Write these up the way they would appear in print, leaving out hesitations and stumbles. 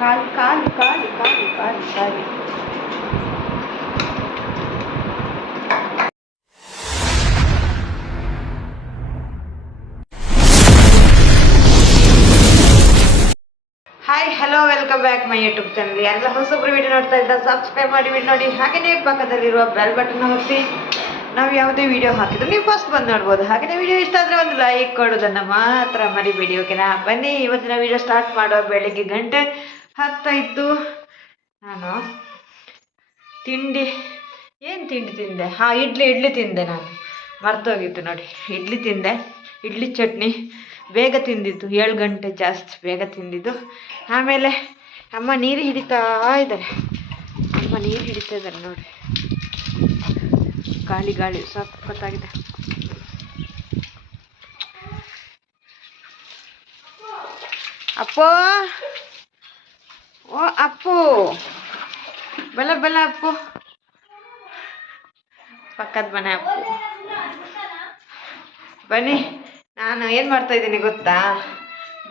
ಖಾಲಿ ಖಾಲಿ ಖಾಲಿ ಖಾಲಿ ಖಾಲಿ ಖಾಲಿ. Hi hello welcome back my YouTube channel. ಯಾರೆಲ್ಲ ಹೊಸೊಬ್ರು ವಿಡಿಯೋ ನೋಡ್ತಾ ಇದ್ದ ಸಬ್ಸ್ಕ್ರೈಬ್ ಮಾಡಿ ವಿಡಿಯೋ ನೋಡಿ, ಹಾಗೆಯೇ ಪಕ್ಕದಲ್ಲಿರುವ ಬೆಲ್ ಬಟನ್ ಒತ್ತಿ ನಾವು ಯಾವುದೇ ವಿಡಿಯೋ ಹಾಕಿದ್ರು ನೀವು ಫಸ್ಟ್ ಬಂದು ನೋಡ್ಬೋದು. ಹಾಗೆಯೇ ವಿಡಿಯೋ ಇಷ್ಟ ಆದರೆ ಒಂದು ಲೈಕ್ ಕೊಡೋದನ್ನು ಮಾತ್ರ ಮರಿಬೇಡಿ, ಓಕೆನಾ? ಬನ್ನಿ ಇವತ್ತಿನ ವಿಡಿಯೋ ಸ್ಟಾರ್ಟ್ ಮಾಡೋ. ಬೆಳಗ್ಗೆ 10:10 ನಾನು ತಿಂಡಿ ಏನು ತಿಂಡಿ ತಿಂದೆ? ಹಾಂ, ಇಡ್ಲಿ ತಿಂದೆ. ನಾನು ಮರ್ತೋಗಿತ್ತು ನೋಡಿ, ಇಡ್ಲಿ ತಿಂದೆ. ಇಡ್ಲಿ ಚಟ್ನಿ ಬೇಗ ತಿಂದಿದ್ದು, 7 ಗಂಟೆ ಜಾಸ್ತಿ ಬೇಗ ತಿಂದಿದ್ದು. ಆಮೇಲೆ ಅಮ್ಮ ನೀರು ಹಿಡಿತಾ ಇದ್ದಾರೆ ನೋಡಿ. ಗಾಳಿ ಸಖತ್ತಾಗಿದೆ. ಅಪ್ಪೋ, ಓ ಅಪ್ಪು, ಬಲ ಅಪ್ಪು, ಪಕ್ಕದ ಮನೆ ಅಪ್ಪು. ಬನ್ನಿ, ನಾನು ಏನು ಮಾಡ್ತಾ ಇದ್ದೀನಿ ಗೊತ್ತಾ?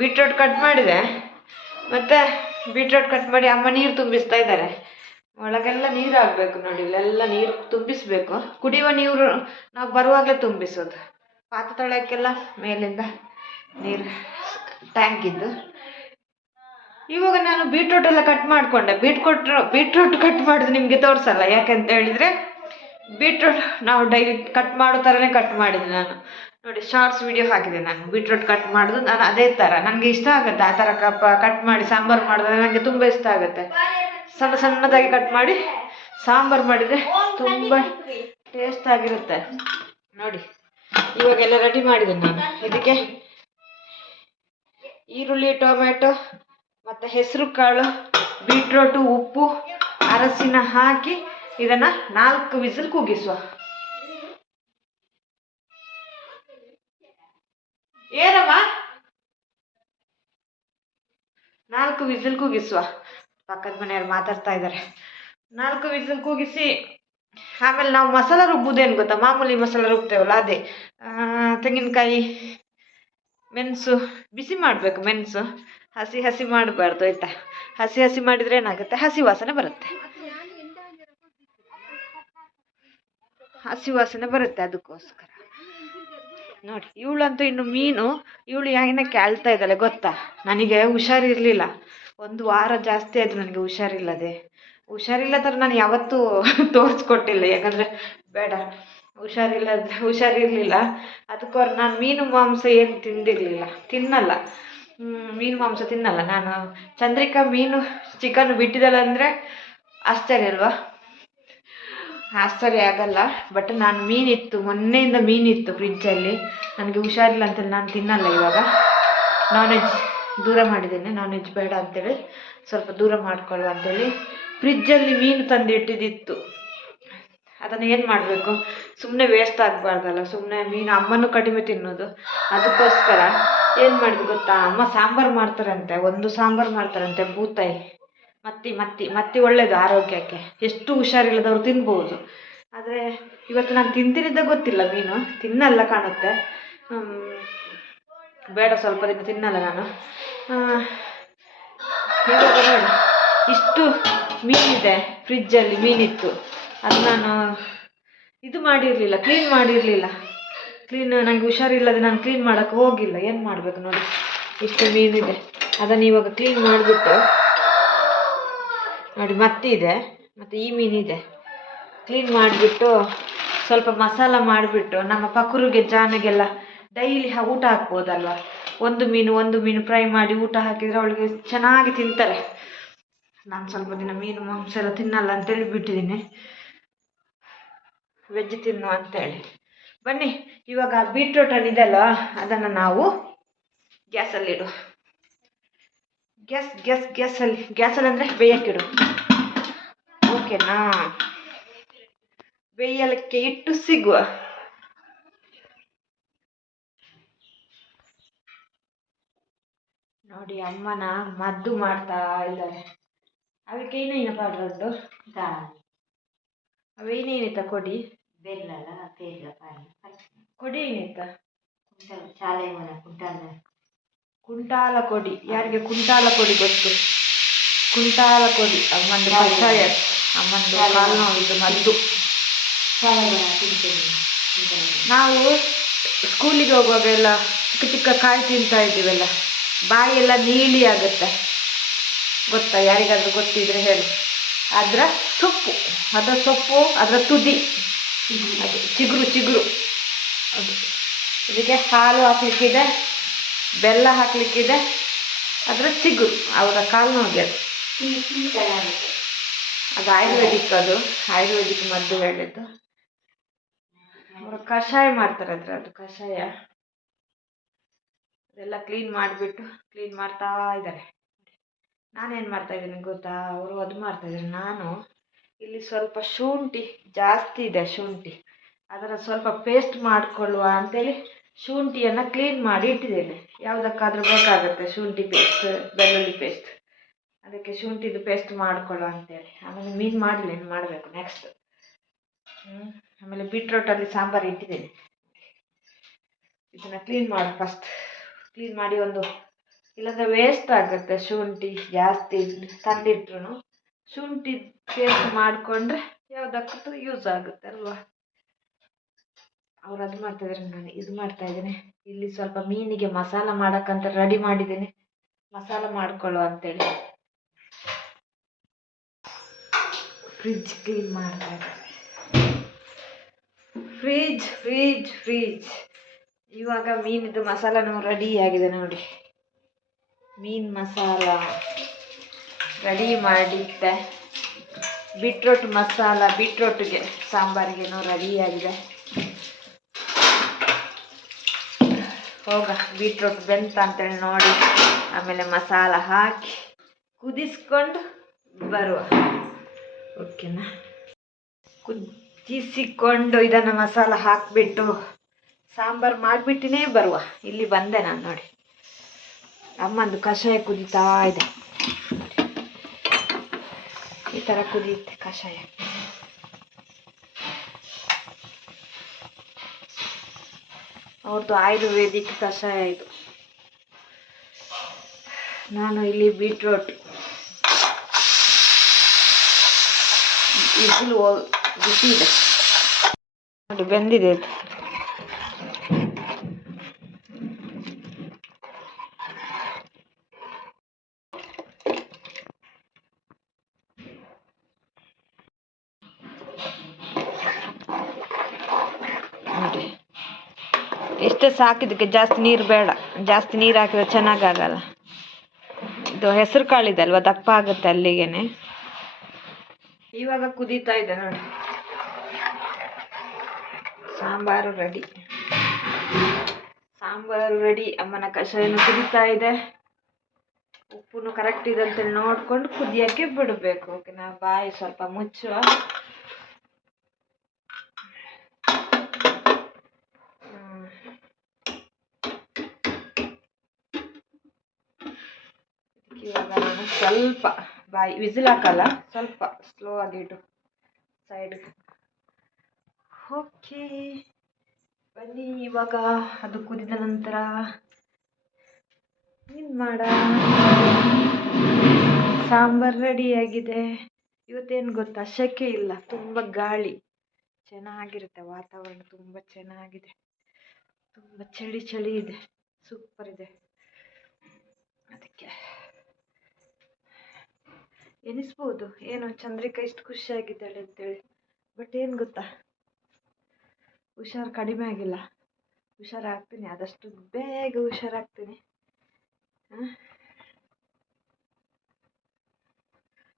ಬೀಟ್ರೋಟ್ ಕಟ್ ಮಾಡಿದೆ, ಮತ್ತು ಬೀಟ್ರೋಟ್ ಕಟ್ ಮಾಡಿ ಅಮ್ಮ ನೀರು ತುಂಬಿಸ್ತಾ ಇದ್ದಾರೆ. ಒಳಗೆಲ್ಲ ನೀರು ಆಗಬೇಕು ನೋಡಿ, ಇಲ್ಲೆಲ್ಲ ನೀರು ತುಂಬಿಸ್ಬೇಕು. ಕುಡಿಯುವ ನೀರು ನಾವು ಬರುವಾಗಲೇ ತುಂಬಿಸೋದು. ಪಾತ್ರೆ ತೊಳೆಯೋಕ್ಕೆಲ್ಲ ಮೇಲಿಂದ ನೀರು ಟ್ಯಾಂಕ್ ಇದ್ದು. ಇವಾಗ ನಾನು ಬೀಟ್ರೋಟ್ ಎಲ್ಲ ಕಟ್ ಮಾಡಿಕೊಂಡೆ. ಬೀಟ್ರೋಟ್ ಕಟ್ ಮಾಡೋದು ನಿಮಗೆ ತೋರಿಸಲ್ಲ, ಯಾಕಂತ ಹೇಳಿದರೆ ಬೀಟ್ರೋಟ್ ನಾವು ಡೈಲಿ ಕಟ್ ಮಾಡೋ ಥರನೇ ಕಟ್ ಮಾಡಿದೆ ನಾನು. ನೋಡಿ, ಶಾರ್ಟ್ಸ್ ವಿಡಿಯೋ ಹಾಕಿದೆ ನಾನು ಬೀಟ್ರೋಟ್ ಕಟ್ ಮಾಡೋದು. ನಾನು ಅದೇ ಥರ ನನಗೆ ಇಷ್ಟ ಆಗುತ್ತೆ, ಆ ಥರ ಕಟ್ ಮಾಡಿ ಸಾಂಬಾರು ಮಾಡಿದ್ರೆ ನನಗೆ ತುಂಬ ಇಷ್ಟ ಆಗುತ್ತೆ. ಸಣ್ಣದಾಗಿ ಕಟ್ ಮಾಡಿ ಸಾಂಬಾರು ಮಾಡಿದರೆ ತುಂಬ ಟೇಸ್ಟ್ ಆಗಿರುತ್ತೆ ನೋಡಿ. ಇವಾಗೆಲ್ಲ ರೆಡಿ ಮಾಡಿದ್ದೀನಿ ನಾನು. ಇದಕ್ಕೆ ಈರುಳ್ಳಿ, ಟೊಮೆಟೊ ಮತ್ತು ಹೆಸರು ಕಾಳು, ಬೀಟ್ರೋಟು, ಉಪ್ಪು, ಅರಸಿನ ಹಾಕಿ ಇದನ್ನು 4 ವಿಸಿಲ್ ಕೂಗಿಸುವ. ಏನಮ್ಮ? 4 ವಿಸಿಲ್ ಕೂಗಿಸುವ. ಪಕ್ಕದ ಮನೆಯವ್ರು ಮಾತಾಡ್ತಾ ಇದ್ದಾರೆ. 4 ವಿಸಿಲ್ ಕೂಗಿಸಿ ಆಮೇಲೆ ನಾವು ಮಸಾಲ ರುಬ್ಬೋದೇನು ಗೊತ್ತಾ? ಮಾಮೂಲಿ ಮಸಾಲ ರುಬ್ತೇವಲ್ಲ ಅದೇ. ತೆಂಗಿನಕಾಯಿ, ಮೆಣಸು ಬಿಸಿ ಮಾಡಬೇಕು. ಮೆಣಸು ಹಸಿ ಮಾಡಬಾರ್ದು ಆಯಿತಾ? ಹಸಿ ಮಾಡಿದರೆ ಏನಾಗುತ್ತೆ? ಹಸಿ ವಾಸನೆ ಬರುತ್ತೆ. ಅದಕ್ಕೋಸ್ಕರ ನೋಡಿ. ಇವಳಂತೂ ಇನ್ನು ಮೀನು, ಇವಳು ಏನಕ್ಕೆ ಅಳ್ತಾ ಇದ್ದಾಳೆ ಗೊತ್ತಾ? ನನಗೆ ಹುಷಾರಿರಲಿಲ್ಲ, 1 ವಾರ ಜಾಸ್ತಿ ಆಯಿತು ನನಗೆ ಹುಷಾರಿಲ್ಲ ಥರ ನಾನು ಯಾವತ್ತೂ ತೋರಿಸ್ಕೊಟ್ಟಿಲ್ಲ. ಯಾಕಂದರೆ ಬೇಡ, ಹುಷಾರಿರಲಿಲ್ಲ. ಅದಕ್ಕೋರ್ ನಾನು ಮೀನು ಮಾಂಸ ಏನು ತಿನ್ನಲ್ಲ. ಮೀನು ಮಾಂಸ ತಿನ್ನಲ್ಲ ನಾನು. ಚಂದ್ರಿಕಾ ಮೀನು ಚಿಕನ್ ಬಿಟ್ಟಿದ್ದಾಳೆ ಅಂದರೆ ಆಶ್ಚರ್ಯ ಅಲ್ವಾ? ಆಶ್ಚರ್ಯ ಆಗಲ್ಲ. ಬಟ್ ನಾನು ಮೊನ್ನೆಯಿಂದ ಮೀನಿತ್ತು ಫ್ರಿಜ್ಜಲ್ಲಿ. ನನಗೆ ಹುಷಾರಿಲ್ಲ ಅಂತೇಳಿ ನಾನು ತಿನ್ನಲ್ಲ. ಇವಾಗ ನಾನ್ ವೆಜ್ ದೂರ ಮಾಡಿದ್ದೇನೆ. ನಾನ್ ವೆಜ್ ಬೇಡ ಅಂತೇಳಿ, ಸ್ವಲ್ಪ ದೂರ ಮಾಡ್ಕೊಳ್ಳುವ ಅಂತೇಳಿ ಫ್ರಿಜ್ಜಲ್ಲಿ ಮೀನು ತಂದಿಟ್ಟಿದ್ದಿತ್ತು. ಅದನ್ನು ಏನು ಮಾಡಬೇಕು? ಸುಮ್ಮನೆ ವೇಸ್ಟ್ ಆಗಬಾರ್ದಲ್ಲ. ಸುಮ್ಮನೆ ಮೀನು ಅಮ್ಮನೂ ಕಡಿಮೆ ತಿನ್ನೋದು. ಅದಕ್ಕೋಸ್ಕರ ಏನು ಮಾಡಿದ್ರು ಗೊತ್ತಾ? ಅಮ್ಮ ಸಾಂಬಾರು ಮಾಡ್ತಾರಂತೆ, ಒಂದು ಸಾಂಬಾರು ಮಾಡ್ತಾರಂತೆ. ಬೂತಾಯಿ ಮತ್ತಿ ಒಳ್ಳೆಯದು ಆರೋಗ್ಯಕ್ಕೆ. ಎಷ್ಟು ಹುಷಾರಿಲ್ಲದವ್ರು ತಿನ್ಬೋದು. ಆದರೆ ಇವತ್ತು ನಾನು ತಿಂತಿರಿದ್ದ ಗೊತ್ತಿಲ್ಲ, ಮೀನು ತಿನ್ನಲ್ಲ ಕಾಣುತ್ತೆ. ಬೇಡ, ಸ್ವಲ್ಪ ದಿನ ತಿನ್ನಲ್ಲ ನಾನು. ಇವಾಗ ನೋಡಿ, ಇಷ್ಟು ಮೀನಿದೆ ಫ್ರಿಜ್ಜಲ್ಲಿ. ಮೀನಿತ್ತು, ಅದು ನಾನು ಕ್ಲೀನ್ ಮಾಡಿರಲಿಲ್ಲ. ನನಗೆ ಹುಷಾರಿಲ್ಲದೆ ನಾನು ಕ್ಲೀನ್ ಮಾಡೋಕ್ಕೆ ಹೋಗಿಲ್ಲ. ಏನು ಮಾಡಬೇಕು ನೋಡಿ, ಇಷ್ಟು ಮೀನಿದೆ. ಅದನ್ನು ಇವಾಗ ಕ್ಲೀನ್ ಮಾಡಿಬಿಟ್ಟು ನೋಡಿ, ಮತ್ತಿದೆ ಮತ್ತು ಈ ಮೀನಿದೆ. ಕ್ಲೀನ್ ಮಾಡಿಬಿಟ್ಟು ಸ್ವಲ್ಪ ಮಸಾಲ ಮಾಡಿಬಿಟ್ಟು ನಮ್ಮ ಪಕ್ಕರಿಗೆ ಜಾನೆಗೆಲ್ಲ ಡೈಲಿ ಊಟ ಹಾಕ್ಬೋದಲ್ವ? ಒಂದು ಮೀನು ಫ್ರೈ ಮಾಡಿ ಊಟ ಹಾಕಿದರೆ ಅವಳಿಗೆ ಚೆನ್ನಾಗಿ ತಿಂತಾರೆ. ನಾನು ಸ್ವಲ್ಪ ದಿನ ಮೀನು ಮಾಂಸ ಎಲ್ಲ ತಿನ್ನಲ್ಲ ಅಂತೇಳಿ ಬಿಟ್ಟಿದ್ದೀನಿ, ವೆಜ್ ತಿನ್ನು ಅಂತೇಳಿ. ಬನ್ನಿ, ಇವಾಗ ಬೀಟ್ರೋಟ್ ಹಣ್ಣಿದೆಲ್ಲ ಅದನ್ನು ನಾವು ಗ್ಯಾಸಲ್ಲಿಡು. ಗ್ಯಾಸಲ್ಲಿ ಅಂದರೆ ಬೇಯಕ್ಕಿಡು, ಓಕೆನಾ? ಬೇಯಲಿಕ್ಕೆ ಇಟ್ಟು ಸಿಗುವ. ನೋಡಿ, ಅಮ್ಮನ ಮದ್ದು ಮಾಡ್ತಾ ಇದ್ದಾರೆ. ಅವಕ್ಕೆ ಏನೇನು ಪಾಡ್ರದ್ದು ಅವೇನೇನಿತ್ತ ಕೊಡಿ? ಬೆಲ್ಲ ತೇಗ ಕೊಡಿ ಏನಿತ್ತ? ಕುಂಟಾಲ ಕೊಡಿ. ಯಾರಿಗೆ ಕುಂಟಾಲ ಕೊಡಿ ಗೊತ್ತು? ಕುಂಟಾಲ ಕೊಡಿ ಅಮ್ಮಂದು ಕಷಾಯ, ಅಮ್ಮಂದು ಕಾಲು ನೋವಿದ್ದು ಮದ್ದು. ನಾವು ಸ್ಕೂಲಿಗೆ ಹೋಗುವಾಗ ಎಲ್ಲ ಚಿಕ್ಕ ಚಿಕ್ಕ ಕಾಯಿ ತಿಂತಾ ಇದ್ದೀವಲ್ಲ, ಬಾಯಿಯೆಲ್ಲ ನೀಲಿ ಆಗುತ್ತೆ ಗೊತ್ತಾ? ಯಾರಿಗಾದ್ರೂ ಗೊತ್ತಿದ್ರೆ ಹೇಳಿ. ಅದರ ಸೊಪ್ಪು, ಅದರ ತುದಿ, ಅದು ಚಿಗುರು ಅದು. ಇದಕ್ಕೆ ಹಾಲು ಹಾಕ್ಲಿಕ್ಕಿದೆ, ಬೆಲ್ಲ ಹಾಕ್ಲಿಕ್ಕಿದೆ, ಅದರ ಚಿಗುರು, ಅವರ ಕಾಲು ನೋವಿಗೆ ಅದು ಆಯುರ್ವೇದಿಕ್ ಮದ್ದು ಹೇಳಿದ್ದು. ಅವರು ಕಷಾಯ ಮಾಡ್ತಾರೆ ಅದು ಕಷಾಯ. ಅದೆಲ್ಲ ಕ್ಲೀನ್ ಮಾಡ್ತಾ ಇದ್ದಾರೆ. ನಾನೇನು ಮಾಡ್ತಾ ಇದ್ದೀನಿ ಗೊತ್ತಾ? ಅವರು ಅದು ಮಾಡ್ತಾ ಇದ್ದಾರೆ. ನಾನು ಇಲ್ಲಿ ಸ್ವಲ್ಪ ಶುಂಠಿ ಜಾಸ್ತಿ ಇದೆ, ಅದರ ಸ್ವಲ್ಪ ಪೇಸ್ಟ್ ಮಾಡಿಕೊಳ್ಳುವ ಅಂತೇಳಿ ಶುಂಠಿಯನ್ನು ಕ್ಲೀನ್ ಮಾಡಿ ಇಟ್ಟಿದ್ದೇನೆ. ಯಾವುದಕ್ಕಾದ್ರೂ ಬೇಕಾಗುತ್ತೆ ಶುಂಠಿ ಪೇಸ್ಟ್, ಬೆಳ್ಳುಳ್ಳಿ ಪೇಸ್ಟ್, ಅದಕ್ಕೆ ಶುಂಠಿದು ಪೇಸ್ಟ್ ಮಾಡಿಕೊಳ್ಳುವ ಅಂತೇಳಿ. ಆಮೇಲೆ ಮೀನು ಮಾಡಬೇಕು ನೆಕ್ಸ್ಟ್. ಆಮೇಲೆ ಬೀಟ್ರೋಟಲ್ಲಿ ಸಾಂಬಾರು ಇಟ್ಟಿದ್ದೇನೆ. ಇದನ್ನು ಕ್ಲೀನ್ ಮಾಡಿ ಇಲ್ಲಾಂದರೆ ವೇಸ್ಟ್ ಆಗುತ್ತೆ. ಶುಂಠಿ ಜಾಸ್ತಿ ತಂದಿಟ್ರು ಶುಂಠಿ ಪೇಸ್ಟ್ ಮಾಡಿಕೊಂಡ್ರೆ ಯಾವುದಕ್ಕೂ ಯೂಸ್ ಆಗುತ್ತೆ ಅಲ್ವಾ? ಅವ್ರು ಅದು ಮಾಡ್ತಾಯಿದ್ರೆ ನಾನು ಇದು ಮಾಡ್ತಾಯಿದ್ದೇನೆ. ಇಲ್ಲಿ ಸ್ವಲ್ಪ ಮೀನಿಗೆ ಮಸಾಲ ಮಾಡೋಕ್ಕಂತ ರೆಡಿ ಮಾಡಿದ್ದೇನೆ, ಮಸಾಲ ಮಾಡ್ಕೊಳ್ಳೋ ಅಂತೇಳಿ. ಫ್ರಿಡ್ಜ್ ಕ್ಲೀನ್ ಮಾಡ್ತಾ ಇದ್ದಾರೆ. ಫ್ರಿಡ್ಜ್ ಇವಾಗ ಮೀನಿದು ಮಸಾಲನೂ ರೆಡಿ ಆಗಿದೆ ನೋಡಿ. ಮೀನು ಮಸಾಲ ರೆಡಿ ಮಾಡಿದ್ದೆ. ಬೀಟ್ರೋಟ್ ಮಸಾಲ, ಬೀಟ್ರೋಟ್ಗೆ ಸಾಂಬಾರಿಗೇನೋ ರೆಡಿ ಆಗಿದೆ. ಬೀಟ್ರೋಟ್ ಬೆಂತ ಅಂತೇಳಿ ನೋಡಿ, ಆಮೇಲೆ ಮಸಾಲ ಹಾಕಿ ಕುದಿಸ್ಕೊಂಡು ಬರುವ. ಓಕೆನಾ? ಕುದಿಸಿಕೊಂಡು ಇದನ್ನು ಮಸಾಲ ಹಾಕಿಬಿಟ್ಟು ಸಾಂಬಾರು ಮಾಡಿಬಿಟ್ಟಿನೇ ಬರುವ. ಇಲ್ಲಿ ಬಂದೆ ನಾನು ನೋಡಿ. ಅಮ್ಮಂದು ಕಷಾಯ ಕುದೀತಾ ಇದೆ, ಈ ಥರ ಕುದಿಯುತ್ತೆ ಕಷಾಯ. ಅವ್ರದ್ದು ಆಯುರ್ವೇದಿಕ್ ಕಷಾಯ ಇದು. ನಾನು ಇಲ್ಲಿ ಬೀಟ್ರೋಟ್ ಬಿಸಿ ಇದೆ ನೋಡಿ, ಬೆಂದಿದೆ ಇದು. ನೋಡಿ ಎಷ್ಟೇ ಸಾಕಿದ್ದಕ್ಕೆ ಜಾಸ್ತಿ ನೀರು ಬೇಡ. ಜಾಸ್ತಿ ನೀರು ಹಾಕಿದ್ರೆ ಚೆನ್ನಾಗಾಗಲ್ಲ. ಇದು ಹೆಸರು ಕಾಳಿದೆ ಅಲ್ವಾ, ದಪ್ಪ ಆಗುತ್ತೆ ಅಲ್ಲಿಗೇನೆ. ಇವಾಗ ಕುದೀತಾ ಇದೆ ನೋಡಿ, ಸಾಂಬಾರು ರೆಡಿ. ಅಮ್ಮನ ಕಷಾಯನೂ ಕುದೀತಾ ಇದೆ. ಉಪ್ಪುನು ಕರೆಕ್ಟ್ ಇದೆ ಅಂತೇಳಿ ನೋಡ್ಕೊಂಡು ಕುದಿಯೋಕ್ಕೆ ಬಿಡಬೇಕು. ಓಕೆನಾ? ಬಾಯಿ ಸ್ವಲ್ಪ ಮುಚ್ಚುವ. ಇವಾಗ ನಾನು ಸ್ವಲ್ಪ ಬಾಯಿ ವಿಸಿಲ್ ಹಾಕಲ್ಲ, ಸ್ವಲ್ಪ ಸ್ಲೋ ಆಗಿಟ್ಟು ಸೈಡ್ಗೆ. ಓಕೆ ಬನ್ನಿ, ಇವಾಗ ಅದು ಕುದಿದ ನಂತರ ಏನು ಮಾಡ. ಸಾಂಬಾರು ರೆಡಿಯಾಗಿದೆ. ಇವತ್ತೇನು ಗೊತ್ತಾ, ಸೆಕೆ ಇಲ್ಲ, ತುಂಬ ಗಾಳಿ, ಚೆನ್ನಾಗಿರುತ್ತೆ ವಾತಾವರಣ, ತುಂಬ ಚೆನ್ನಾಗಿದೆ. ತುಂಬ ಚಳಿ ಇದೆ, ಸೂಪರ್ ಇದೆ. ಅದಕ್ಕೆ ಎನಿಸ್ಬೋದು ಏನೋ ಚಂದ್ರಿಕಾ ಇಷ್ಟು ಖುಷಿಯಾಗಿದ್ದಾಳೆ ಅಂತೇಳಿ. ಬಟ್ ಏನು ಗೊತ್ತಾ, ಹುಷಾರು ಕಡಿಮೆ ಆಗಿಲ್ಲ. ಹುಷಾರಾಗ್ತೀನಿ, ಆದಷ್ಟು ಬೇಗ ಹುಷಾರಾಗ್ತೀನಿ.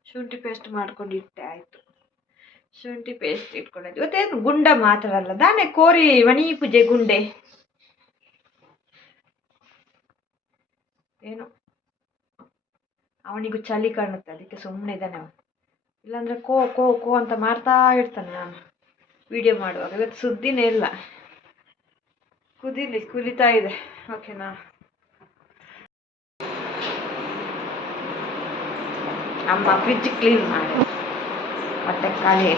ಶುಂಠಿ ಪೇಸ್ಟ್ ಮಾಡ್ಕೊಂಡು ಇಟ್ಟೆ, ಆಯಿತು. ಶುಂಠಿ ಪೇಸ್ಟ್ ಇಟ್ಕೊಂಡಿದ್ದು ಇವತ್ತೇನು ಗುಂಡ ಮಾತ್ರ ಅಲ್ಲ, ದಾನೆ ಕೋರಿ ಮಣಿ ಪೂಜೆ ಗುಂಡೆ ಏನು. ಅವನಿಗೂ ಚಳಿ ಕಾಣುತ್ತೆ, ಅದಕ್ಕೆ ಸುಮ್ಮನೆ ಇದ್ದಾನೆ ಅವನು. ಇಲ್ಲಾಂದರೆ ಕೋ ಅಂತ ಮಾಡ್ತಾ ಇರ್ತಾನೆ ನಾನು ವಿಡಿಯೋ ಮಾಡುವಾಗ. ಇವತ್ತು ಸುದ್ದಿನೇ ಇಲ್ಲ. ಕುದೀತಾ ಇದೆ. ಓಕೆನಾ? ಅಮ್ಮ ಫ್ರಿಡ್ಜ್ ಕ್ಲೀನ್ ಮಾಡಿ ಮತ್ತೆ ಖಾಲಿ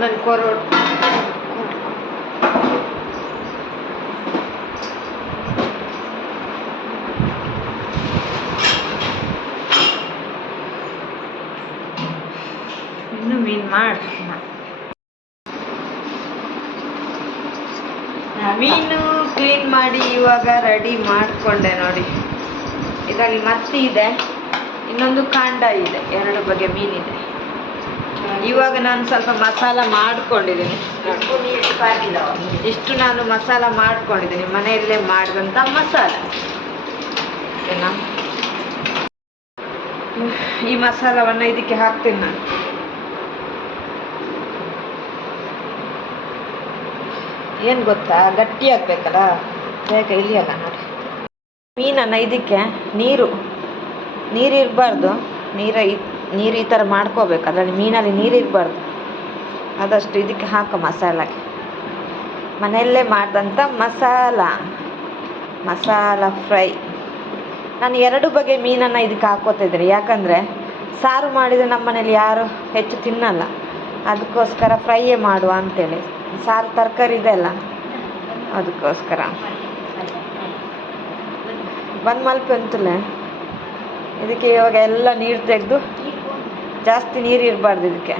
ನನ್ನ ಮೀನು ಕ್ಲೀನ್ ಮಾಡಿ ಇವಾಗ ರೆಡಿ ಮಾಡಿಕೊಂಡೆ ನೋಡಿ. ಇದರಲ್ಲಿ ಮತ್ತಿ ಇದೆ, ಇನ್ನೊಂದು ಕಾಂಡ ಇದೆ, 2 ಬಗೆ ಮೀನಿದೆ. ಇವಾಗ ನಾನು ಸ್ವಲ್ಪ ಮಸಾಲ ಮಾಡ್ಕೊಂಡಿದ್ದೀನಿ. ಇಷ್ಟು ನಾನು ಮಸಾಲ ಮಾಡ್ಕೊಂಡಿದ್ದೀನಿ, ಮನೆಯಲ್ಲೇ ಮಾಡಿದಂಥ ಮಸಾಲ. ಈ ಮಸಾಲವನ್ನು ಇದಕ್ಕೆ ಹಾಕ್ತೀನಿ ನಾನು. ಏನು ಗೊತ್ತಾ, ಗಟ್ಟಿ ಆಗ್ಬೇಕಲ್ಲ, ಬೇಗ ಇಳಿಯಲ್ಲ ನೋಡಿ. ಮೀನನ್ನು ಇದಕ್ಕೆ ನೀರು ಇರಬಾರ್ದು, ನೀರು ಈ ಥರ ಮಾಡ್ಕೋಬೇಕು. ಅದರಲ್ಲಿ ಮೀನಲ್ಲಿ ನೀರು ಇರಬಾರ್ದು, ಆದಷ್ಟು ಇದಕ್ಕೆ ಹಾಕೋ ಮಸಾಲಾಗೆ. ಮನೆಯಲ್ಲೇ ಮಾಡಿದಂಥ ಮಸಾಲ ಫ್ರೈ. ನಾನು 2 ಬಗೆ ಮೀನನ್ನು ಇದಕ್ಕೆ ಹಾಕೋತಿದ್ದೀನಿ, ಯಾಕಂದರೆ ಸಾರು ಮಾಡಿದರೆ ನಮ್ಮ ಮನೇಲಿ ಯಾರು ಹೆಚ್ಚು ತಿನ್ನಲ್ಲ, ಅದಕ್ಕೋಸ್ಕರ ಫ್ರೈಯೇ ಮಾಡುವ ಅಂತೇಳಿ. ಸಾರು ತರಕಾರಿ ಇದೆಲ್ಲ, ಅದಕ್ಕೋಸ್ಕರ ಬಂದು ಮಲ್ಪೆ ಅಂತಲೇ ಇದಕ್ಕೆ ಇವಾಗ ಎಲ್ಲ ನೀರು ತೆಗೆದು, ಜಾಸ್ತಿ ನೀರು ಇರಬಾರ್ದು ಇದಕ್ಕೆ,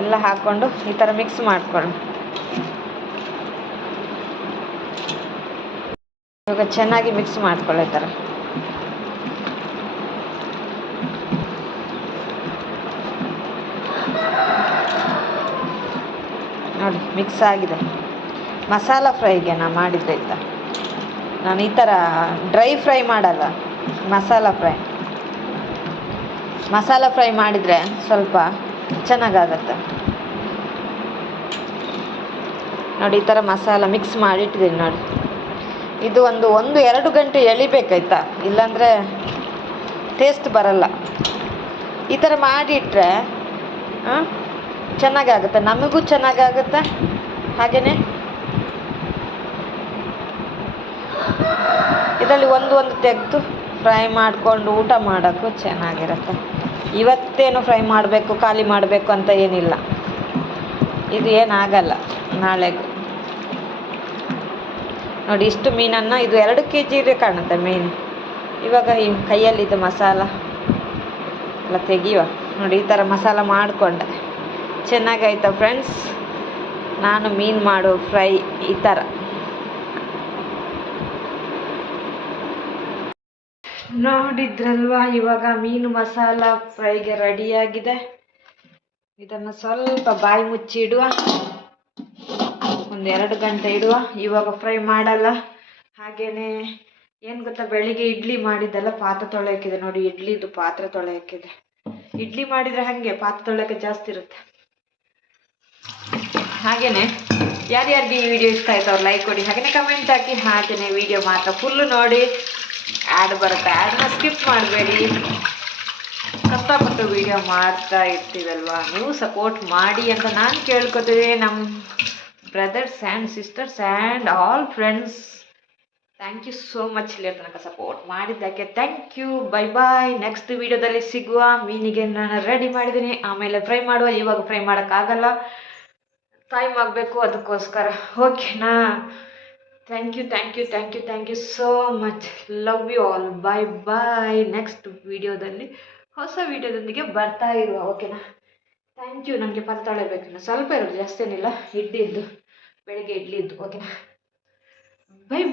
ಎಲ್ಲ ಹಾಕ್ಕೊಂಡು ಈ ಥರ ಮಿಕ್ಸ್ ಮಾಡಿಕೊಂಡು ಇವಾಗ ಚೆನ್ನಾಗಿ ಮಿಕ್ಸ್ ಮಾಡ್ಕೊಳ್ಳೋ ಈ ಥರ. ನೋಡಿ ಮಿಕ್ಸ್ ಆಗಿದೆ. ಮಸಾಲ ಫ್ರೈಗೆ ನಾನು ಮಾಡಿದ್ದೆ ಆಯಿತಾ, ನಾನು ಈ ಥರ ಡ್ರೈ ಫ್ರೈ ಮಾಡಲ್ಲ, ಮಸಾಲ ಫ್ರೈ ಮಾಡಿದರೆ ಸ್ವಲ್ಪ ಚೆನ್ನಾಗಾಗತ್ತೆ ನೋಡಿ. ಈ ಥರ ಮಸಾಲ ಮಿಕ್ಸ್ ಮಾಡಿಟ್ಟಿದ್ದೀನಿ ನೋಡಿ. ಇದು 1-2 ಗಂಟೆ ಎಳಿಬೇಕಾಯ್ತಾ, ಇಲ್ಲಾಂದರೆ ಟೇಸ್ಟ್ ಬರಲ್ಲ. ಈ ಥರ ಮಾಡಿಟ್ರೆ ಚೆನ್ನಾಗಾಗುತ್ತೆ, ನಮಗೂ ಚೆನ್ನಾಗಾಗುತ್ತೆ, ಹಾಗೆಯೇ ಇದರಲ್ಲಿ ಒಂದು ತೆಗೆದು ಫ್ರೈ ಮಾಡಿಕೊಂಡು ಊಟ ಮಾಡೋಕ್ಕೂ ಚೆನ್ನಾಗಿರುತ್ತೆ. ಇವತ್ತೇನು ಫ್ರೈ ಮಾಡಬೇಕು, ಖಾಲಿ ಮಾಡಬೇಕು ಅಂತ ಏನಿಲ್ಲ, ಇದು ಏನಾಗಲ್ಲ ನಾಳೆಗೂ. ನೋಡಿ ಇಷ್ಟು ಮೀನನ್ನು, ಇದು 2 kg ಕಾಣುತ್ತೆ ಮೀನು. ಇವಾಗ ಈ ಕೈಯಲ್ಲಿದ್ದು ಮಸಾಲ ಎಲ್ಲ ತೆಗಿಯುವ ನೋಡಿ. ಈ ಥರ ಮಸಾಲ ಮಾಡಿಕೊಂಡೆ, ಚೆನ್ನಾಗಾಯ್ತಾ ಫ್ರೆಂಡ್ಸ್. ನಾನು ಮೀನು ಮಾಡೋ ಫ್ರೈ ಈ ಥರ ನೋಡಿದ್ರಲ್ವಾ. ಇವಾಗ ಮೀನು ಮಸಾಲ ಫ್ರೈಗೆ ರೆಡಿಯಾಗಿದೆ. ಇದನ್ನು ಸ್ವಲ್ಪ ಬಾಯಿ ಮುಚ್ಚಿ ಇಡುವ, 1-2 ಗಂಟೆ ಇಡುವ. ಇವಾಗ ಫ್ರೈ ಮಾಡಲ್ಲ. ಹಾಗೆಯೇ ಏನು ಗೊತ್ತಾ, ಬೆಳಿಗ್ಗೆ ಇಡ್ಲಿ ಮಾಡಿದ್ದೆಲ್ಲ ಪಾತ್ರೆ ತೊಳೆಯೋಕ್ಕಿದೆ ನೋಡಿ. ಇಡ್ಲಿದು ಪಾತ್ರೆ ತೊಳೆಯೋಕ್ಕಿದೆ. ಇಡ್ಲಿ ಮಾಡಿದರೆ ಹಾಗೆ ಪಾತ್ರೆ ತೊಳೆಯೋಕ್ಕೆ ಜಾಸ್ತಿ ಇರುತ್ತೆ. ಹಾಗೆಯೇ ಯಾರ್ಯಾರಿಗೆ ಈ ವಿಡಿಯೋ ಇಷ್ಟ ಆಯ್ತು ಅವ್ರು ಲೈಕ್ ಕೊಡಿ, ಹಾಗೆಯೇ ಕಮೆಂಟ್ ಹಾಕಿ. ಹಾಗೆಯೇ ವಿಡಿಯೋ ಮಾತ್ರ ಫುಲ್ಲು ನೋಡಿ. ಆ್ಯಡ್ ಬರುತ್ತೆ, ಆ್ಯಡ್ನ ಸ್ಕಿಪ್ ಮಾಡಬೇಡಿ. ಕಷ್ಟಪಟ್ಟು ವಿಡಿಯೋ ಮಾಡ್ತಾ ಇರ್ತೀವಲ್ವಾ, ನೀವು ಸಪೋರ್ಟ್ ಮಾಡಿ ಅಂತ ನಾನು ಕೇಳ್ಕೊತೀವಿ. ನಮ್ಮ brothers and sisters and all friends, thank you so much ಇಲ್ಲಿ ತನಕ ಸಪೋರ್ಟ್ ಮಾಡಿದ್ದಕ್ಕೆ. Thank you. ಬಾಯ್. ನೆಕ್ಸ್ಟ್ ವಿಡಿಯೋದಲ್ಲಿ ಸಿಗುವ. ಮೀನಿಗೆ ನಾನು ರೆಡಿ ಮಾಡಿದ್ದೀನಿ, ಆಮೇಲೆ ಫ್ರೈ ಮಾಡುವ. ಇವಾಗ ಫ್ರೈ ಮಾಡೋಕ್ಕಾಗಲ್ಲ, ಟೈಮ್ ಆಗಬೇಕು, ಅದಕ್ಕೋಸ್ಕರ. ಓಕೆನಾ? Thank you so much. Love you all. Bye. Next ವಿಡಿಯೋದಲ್ಲಿ ಹೊಸ ವಿಡಿಯೋದೊಂದಿಗೆ ಬರ್ತಾ ಇರುವ. ಓಕೆನಾ? Thank you. ನನಗೆ ಪಾತ್ರೆ ತೊಳೆಯಬೇಕು, ಸ್ವಲ್ಪ ಇರೋದು, ಜಾಸ್ತಿ ಏನಿಲ್ಲ. ಬೆಳಿಗ್ಗೆ ಇಡ್ಲಿ ಇದ್ದು. ಓಕೆನಾ? ಬಾಯ್.